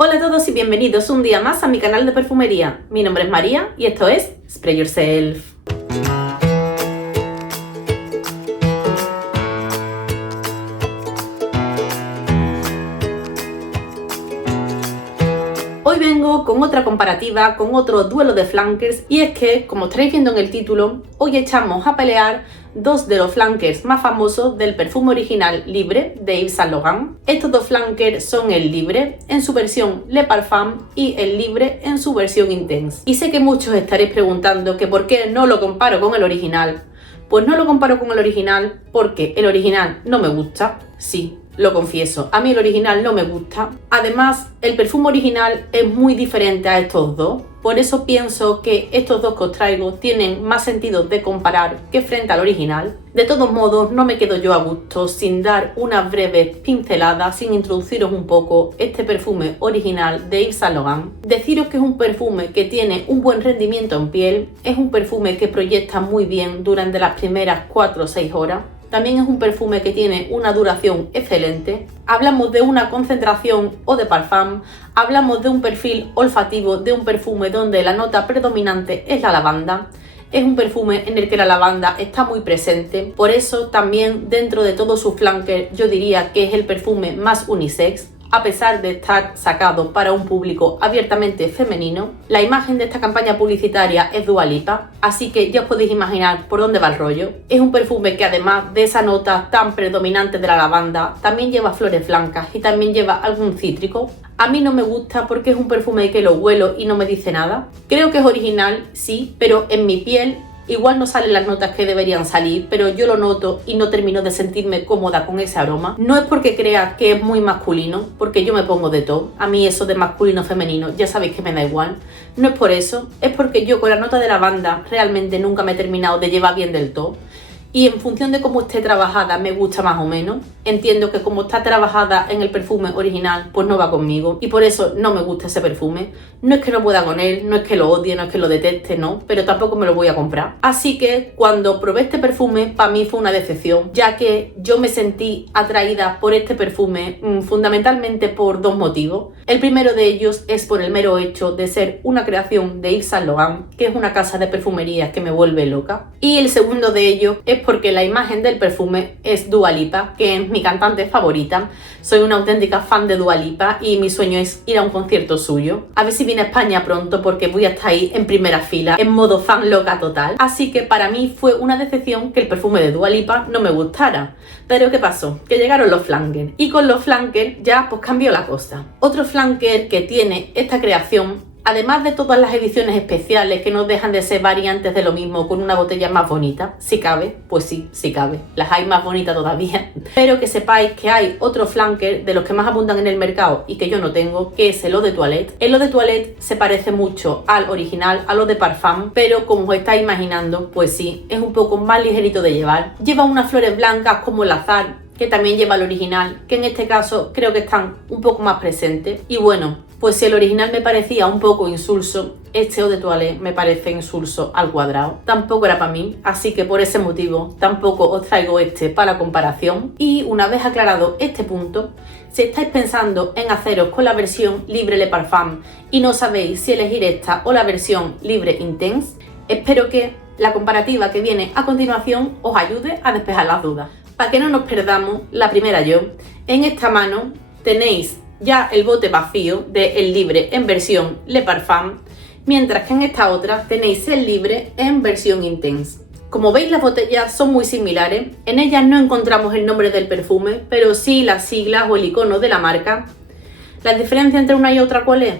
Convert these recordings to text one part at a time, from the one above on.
Hola a todos y bienvenidos un día más a mi canal de perfumería. Mi nombre es María y esto es Spray Yourself. Hoy vengo con otra comparativa, con otro duelo de flankers, y es que, como estaréis viendo en el título, hoy echamos a pelear dos de los flankers más famosos del perfume original Libre de Yves Saint Laurent. Estos dos flankers son el Libre en su versión Le Parfum y el Libre en su versión Intense. Y sé que muchos estaréis preguntando que por qué no lo comparo con el original. Pues no lo comparo con el original porque el original no me gusta, sí. Lo confieso, a mí el original no me gusta. Además, el perfume original es muy diferente a estos dos. Por eso pienso que estos dos que os traigo tienen más sentido de comparar que frente al original. De todos modos, no me quedo yo a gusto sin dar unas breves pinceladas, sin introduciros un poco este perfume original de Yves Saint Laurent. Deciros que es un perfume que tiene un buen rendimiento en piel, es un perfume que proyecta muy bien durante las primeras 4 o 6 horas. También es un perfume que tiene una duración excelente. Hablamos de una concentración o de parfum, hablamos de un perfil olfativo de un perfume donde la nota predominante es la lavanda. Es un perfume en el que la lavanda está muy presente, por eso también dentro de todos sus flankers yo diría que es el perfume más unisex. A pesar de estar sacado para un público abiertamente femenino, la imagen de esta campaña publicitaria es Dua Lipa, así que ya os podéis imaginar por dónde va el rollo. Es un perfume que además de esa nota tan predominante de la lavanda, también lleva flores blancas y también lleva algún cítrico. A mí no me gusta porque es un perfume que lo huelo y no me dice nada. Creo que es original, sí, pero en mi piel igual no salen las notas que deberían salir, pero yo lo noto y no termino de sentirme cómoda con ese aroma. No es porque crea que es muy masculino, porque yo me pongo de todo. A mí eso de masculino femenino ya sabéis que me da igual. No es por eso, es porque yo con la nota de lavanda realmente nunca me he terminado de llevar bien del todo. Y en función de cómo esté trabajada me gusta más o menos. Entiendo que como está trabajada en el perfume original pues no va conmigo y por eso no me gusta ese perfume. No es que no pueda con él, no es que lo odie, no es que lo deteste, no, pero tampoco me lo voy a comprar. Así que cuando probé este perfume para mí fue una decepción, ya que yo me sentí atraída por este perfume fundamentalmente por dos motivos. El primero de ellos es por el mero hecho de ser una creación de Yves Saint Laurent, que es una casa de perfumería que me vuelve loca. Y el segundo de ellos es porque la imagen del perfume es Dua Lipa, que es mi cantante favorita. Soy una auténtica fan de Dua Lipa y mi sueño es ir a un concierto suyo. A ver si viene a España pronto porque voy a estar ahí en primera fila, en modo fan loca total. Así que para mí fue una decepción que el perfume de Dua Lipa no me gustara. Pero ¿qué pasó? Que llegaron los flankers y con los flankers ya pues cambió la cosa. Otro flanker que tiene esta creación, además de todas las ediciones especiales que no dejan de ser variantes de lo mismo con una botella más bonita, si cabe, pues sí, sí cabe, las hay más bonitas todavía, pero que sepáis que hay otro flanker de los que más abundan en el mercado y que yo no tengo, que es el Eau de Toilette. El Eau de Toilette se parece mucho al original, al Eau de Parfum, pero como os estáis imaginando, pues sí, es un poco más ligerito de llevar. Lleva unas flores blancas como el azar, que también lleva el original, que en este caso creo que están un poco más presentes. Y bueno, pues si el original me parecía un poco insulso, este Eau de Toilette me parece insulso al cuadrado. Tampoco era para mí, así que por ese motivo tampoco os traigo este para la comparación. Y una vez aclarado este punto, si estáis pensando en haceros con la versión Libre Le Parfum y no sabéis si elegir esta o la versión Libre Intense, espero que la comparativa que viene a continuación os ayude a despejar las dudas. Para que no nos perdamos, la primera yo, en esta mano tenéis ya el bote vacío de el Libre en versión Le Parfum, mientras que en esta otra tenéis el Libre en versión Intense. Como veis, las botellas son muy similares, en ellas no encontramos el nombre del perfume, pero sí las siglas o el icono de la marca. ¿La diferencia entre una y otra cuál es?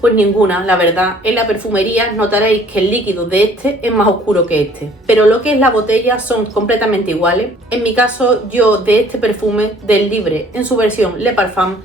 Pues ninguna, la verdad. En la perfumería notaréis que el líquido de este es más oscuro que este, pero lo que es la botella son completamente iguales. En mi caso, yo de este perfume, del Libre en su versión Le Parfum,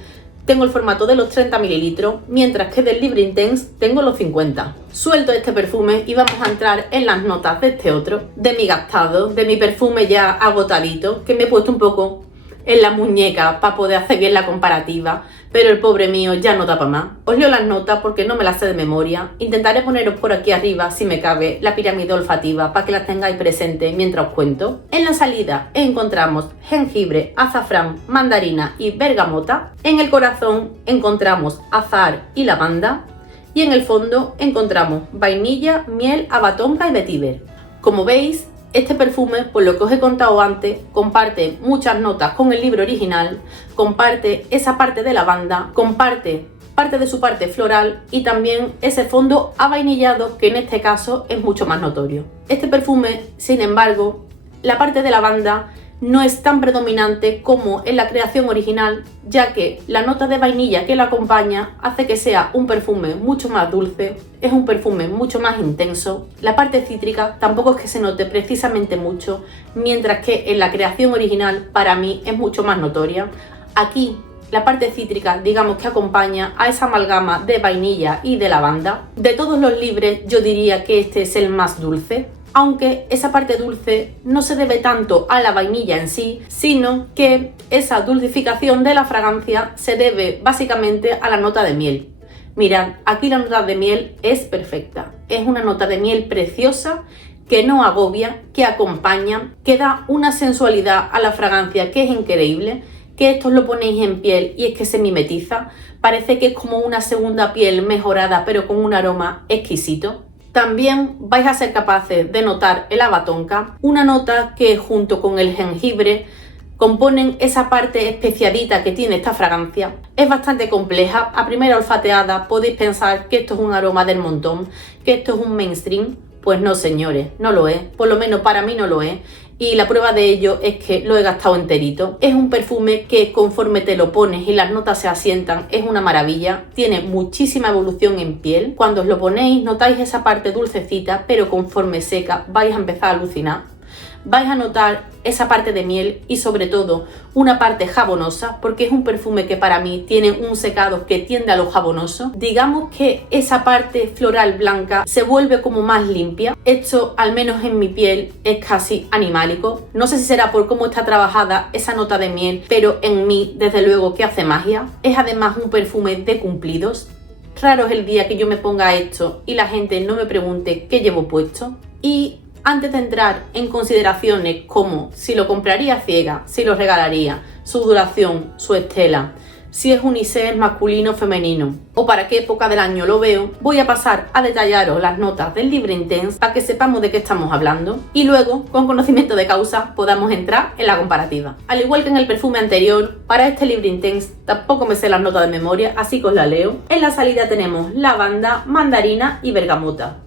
tengo el formato de los 30 ml, mientras que del Libre Intense tengo los 50. Suelto este perfume y vamos a entrar en las notas de este otro, de mi gastado, de mi perfume ya agotadito, que me he puesto un poco en la muñeca para poder hacer bien la comparativa, pero el pobre mío ya no da para más. Os leo las notas porque no me las sé de memoria. Intentaré poneros por aquí arriba, si me cabe, la pirámide olfativa para que las tengáis presentes mientras os cuento. En la salida encontramos jengibre, azafrán, mandarina y bergamota. En el corazón encontramos azahar y lavanda. Y en el fondo encontramos vainilla, miel, abatonca y vetiver. Como veis, este perfume, por lo que os he contado antes, comparte muchas notas con el libro original, comparte esa parte de lavanda, comparte parte de su parte floral y también ese fondo avainillado que en este caso es mucho más notorio. Este perfume, sin embargo, la parte de lavanda no es tan predominante como en la creación original, ya que la nota de vainilla que la acompaña hace que sea un perfume mucho más dulce, es un perfume mucho más intenso. La parte cítrica tampoco es que se note precisamente mucho, mientras que en la creación original para mí es mucho más notoria. Aquí la parte cítrica, digamos que acompaña a esa amalgama de vainilla y de lavanda. De todos los libres yo diría que este es el más dulce, aunque esa parte dulce no se debe tanto a la vainilla en sí, sino que esa dulcificación de la fragancia se debe básicamente a la nota de miel. Mirad, aquí la nota de miel es perfecta, es una nota de miel preciosa que no agobia, que acompaña, que da una sensualidad a la fragancia que es increíble, que esto lo ponéis en piel y es que se mimetiza, parece que es como una segunda piel mejorada pero con un aroma exquisito. También vais a ser capaces de notar el abatonca, una nota que junto con el jengibre componen esa parte especiadita que tiene esta fragancia. Es bastante compleja, a primera olfateada podéis pensar que esto es un aroma del montón, que esto es un mainstream. Pues no, señores, no lo es, por lo menos para mí no lo es. Y la prueba de ello es que lo he gastado enterito. Es un perfume que conforme te lo pones y las notas se asientan es una maravilla. Tiene muchísima evolución en piel. Cuando os lo ponéis notáis esa parte dulcecita, pero conforme seca vais a empezar a alucinar. Vais a notar esa parte de miel y sobre todo una parte jabonosa, porque es un perfume que para mí tiene un secado que tiende a lo jabonoso. Digamos que esa parte floral blanca se vuelve como más limpia. Esto, al menos en mi piel, es casi animálico. No sé si será por cómo está trabajada esa nota de miel, pero en mí desde luego que hace magia. Es además un perfume de cumplidos. Raro es el día que yo me ponga esto y la gente no me pregunte qué llevo puesto. Y antes de entrar en consideraciones como si lo compraría ciega, si lo regalaría, su duración, su estela, si es unisex masculino o femenino o para qué época del año lo veo, voy a pasar a detallaros las notas del Libre Intense para que sepamos de qué estamos hablando y luego, con conocimiento de causa, podamos entrar en la comparativa. Al igual que en el perfume anterior, para este Libre Intense tampoco me sé las notas de memoria, así que os la leo. En la salida tenemos lavanda, mandarina y bergamota.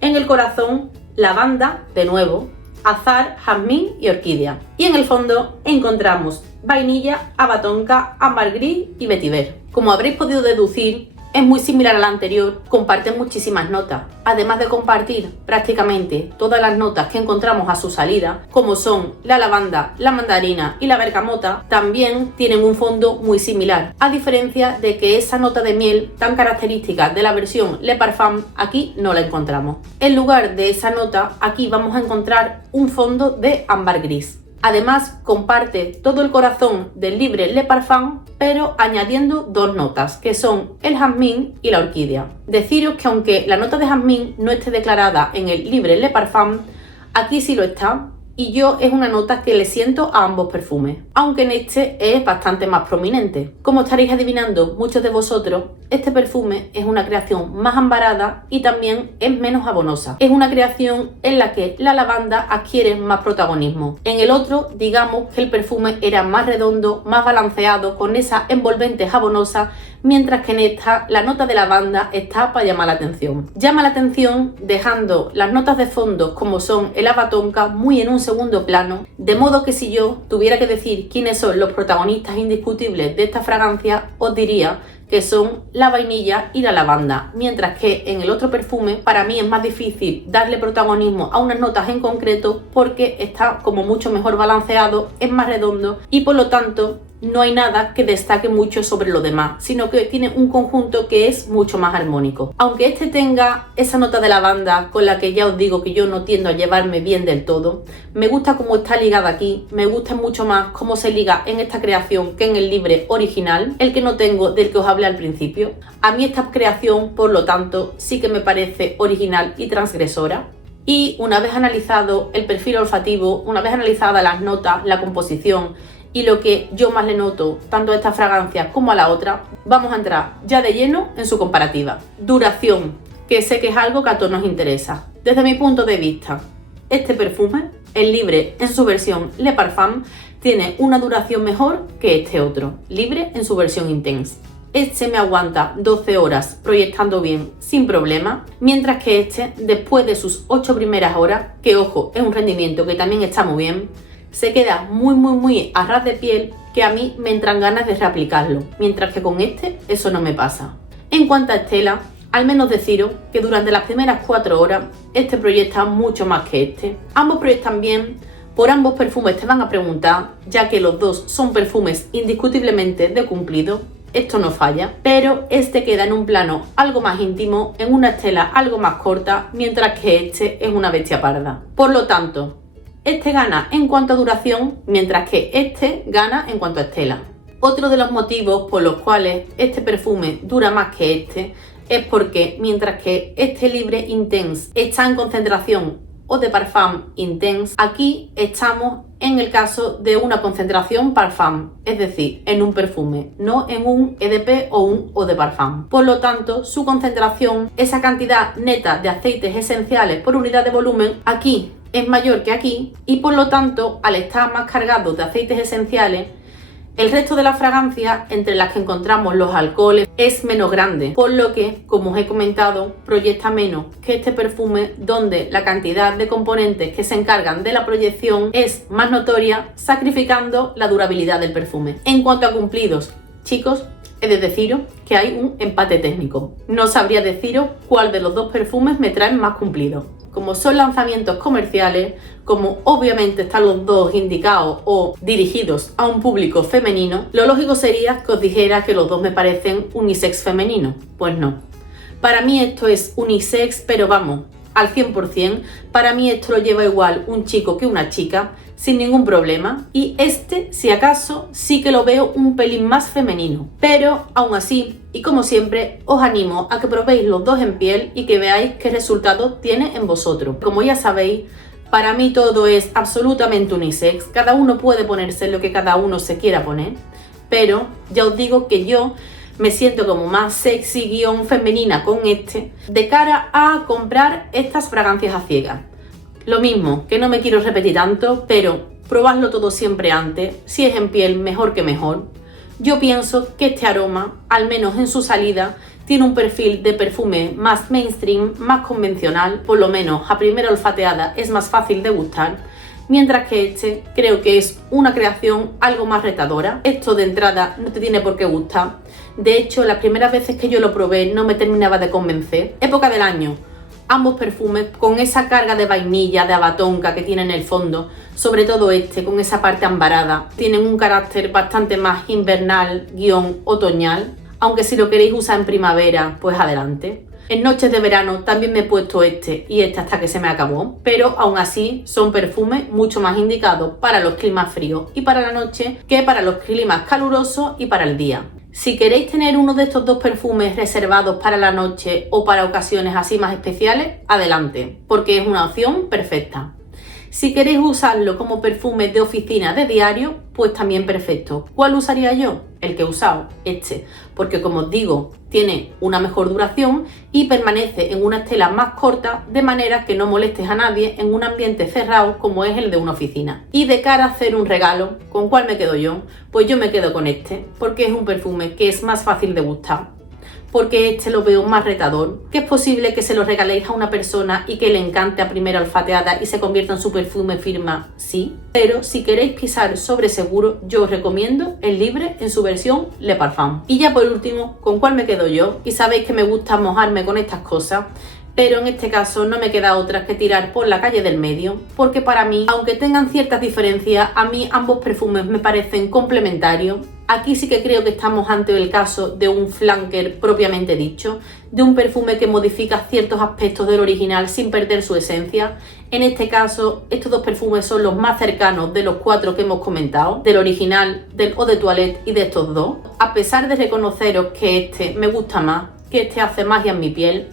En el corazón, lavanda, de nuevo, azahar, jazmín y orquídea. Y en el fondo encontramos vainilla, abatonca, ámbar gris y vetiver. Como habréis podido deducir, es muy similar a la anterior, comparten muchísimas notas. Además de compartir prácticamente todas las notas que encontramos a su salida, como son la lavanda, la mandarina y la bergamota, también tienen un fondo muy similar, a diferencia de que esa nota de miel tan característica de la versión Le Parfum aquí no la encontramos. En lugar de esa nota, aquí vamos a encontrar un fondo de ámbar gris. Además, comparte todo el corazón del Libre Le Parfum, pero añadiendo dos notas, que son el jazmín y la orquídea. Deciros que aunque la nota de jazmín no esté declarada en el Libre Le Parfum, aquí sí lo está, y yo es una nota que le siento a ambos perfumes, aunque en este es bastante más prominente. Como estaréis adivinando muchos de vosotros, este perfume es una creación más ambarada y también es menos jabonosa. Es una creación en la que la lavanda adquiere más protagonismo. En el otro, digamos que el perfume era más redondo, más balanceado, con esa envolvente jabonosa, mientras que en esta la nota de lavanda está para llamar la atención. Llama la atención dejando las notas de fondo como son el abatonca muy en un segundo plano, de modo que si yo tuviera que decir quiénes son los protagonistas indiscutibles de esta fragancia, os diría que son la vainilla y la lavanda, mientras que en el otro perfume para mí es más difícil darle protagonismo a unas notas en concreto porque está como mucho mejor balanceado, es más redondo y por lo tanto no hay nada que destaque mucho sobre lo demás, sino que tiene un conjunto que es mucho más armónico. Aunque este tenga esa nota de lavanda con la que ya os digo que yo no tiendo a llevarme bien del todo, me gusta cómo está ligada aquí, me gusta mucho más cómo se liga en esta creación que en el libre original, el que no tengo del que os hablé al principio. A mí esta creación, por lo tanto, sí que me parece original y transgresora. Y una vez analizado el perfil olfativo, una vez analizada las notas, la composición y lo que yo más le noto tanto a esta fragancia como a la otra, vamos a entrar ya de lleno en su comparativa. Duración, que sé que es algo que a todos nos interesa. Desde mi punto de vista, este perfume, el Libre en su versión Le Parfum, tiene una duración mejor que este otro, Libre en su versión Intense. Este me aguanta 12 horas proyectando bien sin problema, mientras que este, después de sus 8 primeras horas, que ojo, es un rendimiento que también está muy bien, se queda muy a ras de piel que a mí me entran ganas de reaplicarlo, mientras que con este eso no me pasa. En cuanto a estela, al menos deciros que durante las primeras 4 horas este proyecta mucho más que este. Ambos proyectan bien, por ambos perfumes te van a preguntar, ya que los dos son perfumes indiscutiblemente de cumplido, esto no falla, pero este queda en un plano algo más íntimo, en una estela algo más corta, mientras que este es una bestia parda. Por lo tanto, este gana en cuanto a duración, mientras que este gana en cuanto a estela. Otro de los motivos por los cuales este perfume dura más que este es porque mientras que este Libre Intense está en concentración Eau de Parfum Intense, aquí estamos en el caso de una concentración Parfum, es decir, en un perfume, no en un EDP o un Eau de Parfum. Por lo tanto, su concentración, esa cantidad neta de aceites esenciales por unidad de volumen, aquí es mayor que aquí y por lo tanto, al estar más cargado de aceites esenciales, el resto de las fragancias, entre las que encontramos los alcoholes, es menos grande, por lo que, como os he comentado, proyecta menos que este perfume, donde la cantidad de componentes que se encargan de la proyección es más notoria, sacrificando la durabilidad del perfume. En cuanto a cumplidos, chicos, he de deciros que hay un empate técnico. No sabría deciros cuál de los dos perfumes me traen más cumplidos. Como son lanzamientos comerciales, como obviamente están los dos indicados o dirigidos a un público femenino, lo lógico sería que os dijera que los dos me parecen unisex femenino. Pues no. Para mí esto es unisex, pero vamos, al 100%. Para mí esto lo lleva igual un chico que una chica, sin ningún problema. Y este, si acaso, sí que lo veo un pelín más femenino. Pero aún así, y como siempre, os animo a que probéis los dos en piel y que veáis qué resultado tiene en vosotros. Como ya sabéis, para mí todo es absolutamente unisex. Cada uno puede ponerse lo que cada uno se quiera poner. Pero ya os digo que yo me siento como más sexy femenina con este de cara a comprar estas fragancias a ciegas. Lo mismo, que no me quiero repetir tanto, pero probadlo todo siempre antes. Si es en piel, mejor que mejor. Yo pienso que este aroma, al menos en su salida, tiene un perfil de perfume más mainstream, más convencional, por lo menos a primera olfateada es más fácil de gustar, mientras que este creo que es una creación algo más retadora. Esto de entrada no te tiene por qué gustar. De hecho, las primeras veces que yo lo probé no me terminaba de convencer. Época del año. Ambos perfumes con esa carga de vainilla, de abatonca que tiene en el fondo, sobre todo este con esa parte ambarada, tienen un carácter bastante más invernal, otoñal, aunque si lo queréis usar en primavera, pues adelante. En noches de verano también me he puesto este y este hasta que se me acabó, pero aún así son perfumes mucho más indicados para los climas fríos y para la noche que para los climas calurosos y para el día. Si queréis tener uno de estos dos perfumes reservados para la noche o para ocasiones así más especiales, adelante, porque es una opción perfecta. Si queréis usarlo como perfume de oficina de diario, pues también perfecto. ¿Cuál usaría yo? El que he usado, este, porque como os digo, tiene una mejor duración y permanece en una estela más corta, de manera que no molestes a nadie en un ambiente cerrado como es el de una oficina. Y de cara a hacer un regalo, ¿con cuál me quedo yo? Pues yo me quedo con este, porque es un perfume que es más fácil de gustar. porque este lo veo más retador, que es posible que se lo regaléis a una persona y que le encante a primera olfateada y se convierta en su perfume firma, sí, pero si queréis pisar sobre seguro, yo os recomiendo el Libre en su versión Le Parfum. Y ya por último, ¿con cuál me quedo yo? Y sabéis que me gusta mojarme con estas cosas, pero en este caso no me queda otra que tirar por la calle del medio, porque para mí, aunque tengan ciertas diferencias, a mí ambos perfumes me parecen complementarios. Aquí sí que creo que estamos ante el caso de un flanker propiamente dicho, de un perfume que modifica ciertos aspectos del original sin perder su esencia. En este caso, estos dos perfumes son los más cercanos de los 4 que hemos comentado, del original, del Eau de Toilette y de estos dos. A pesar de reconoceros que este me gusta más, que este hace magia en mi piel,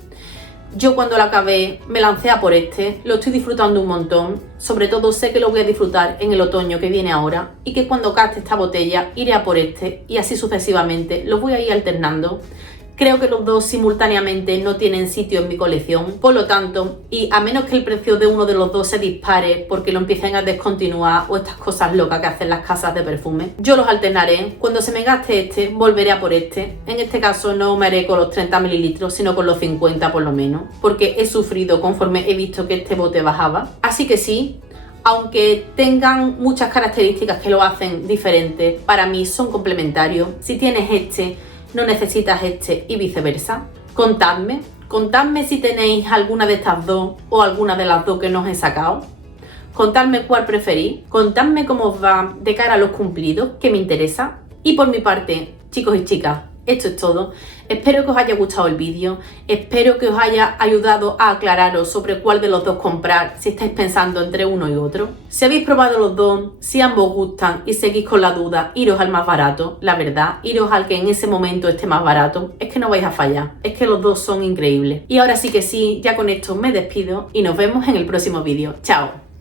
yo cuando lo acabé me lancé a por este, lo estoy disfrutando un montón, sobre todo sé que lo voy a disfrutar en el otoño que viene ahora y que cuando gaste esta botella iré a por este y así sucesivamente, los voy a ir alternando. Creo que los dos simultáneamente no tienen sitio en mi colección, por lo tanto, y a menos que el precio de uno de los dos se dispare porque lo empiecen a descontinuar o estas cosas locas que hacen las casas de perfume, yo los alternaré. Cuando se me gaste este, volveré a por este. En este caso no me haré con los 30 mililitros, sino con los 50 por lo menos, porque he sufrido conforme he visto que este bote bajaba. Así que sí, aunque tengan muchas características que lo hacen diferente, para mí son complementarios. Si tienes este, no necesitas este y viceversa. Contadme si tenéis alguna de estas dos o alguna de las dos que no os he sacado. Contadme cuál preferís, contadme cómo os va de cara a los cumplidos, que me interesa. Y por mi parte, chicos y chicas, esto es todo. Espero que os haya gustado el vídeo, espero que os haya ayudado a aclararos sobre cuál de los dos comprar si estáis pensando entre uno y otro. Si habéis probado los dos, si ambos gustan y seguís con la duda, iros al más barato, la verdad, iros al que en ese momento esté más barato, es que no vais a fallar, es que los dos son increíbles. Y ahora sí que sí, ya con esto me despido y nos vemos en el próximo vídeo. ¡Chao!